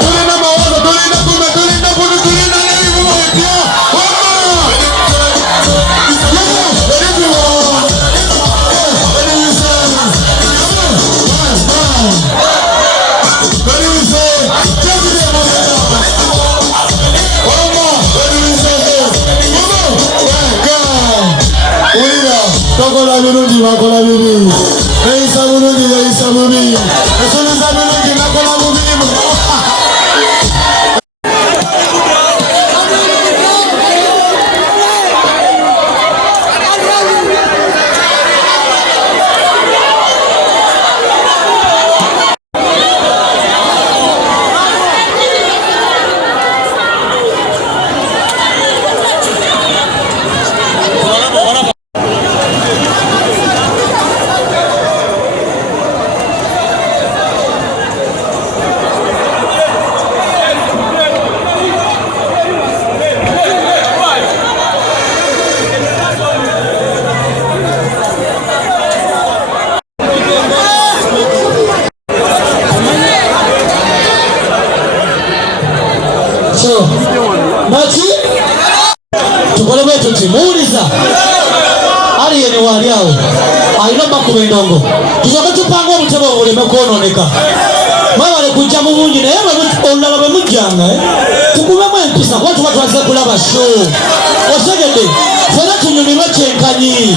tulina mawazo, tulina kume, tulina kudu, tulina nini kumoja. Tokola birungi bakola bibi. Eisa birungi eisa bibi. Esuluza birungi nakola bibi. Machi tukole wetu timuuliza ali yene wali yao alina makume ndongo tuzoka tupanga mutebo uleme kuononeka mabale kujja mu bungi naye olaba bemujjanga tukubemu empisa kuba tuba twaze kulaba show osegedde fena tunyumirwe kyenkanyi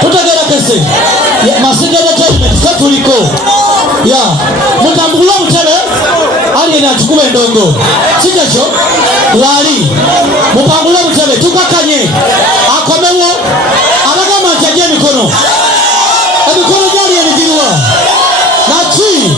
tutegera kese masigere tournament katuliko ya mutambula mutebe ali yene atukume ndongo sijakyo wali mupangule mutebe tukakanye akomewo abagamba nti ajja emikono gyali emigirwa naki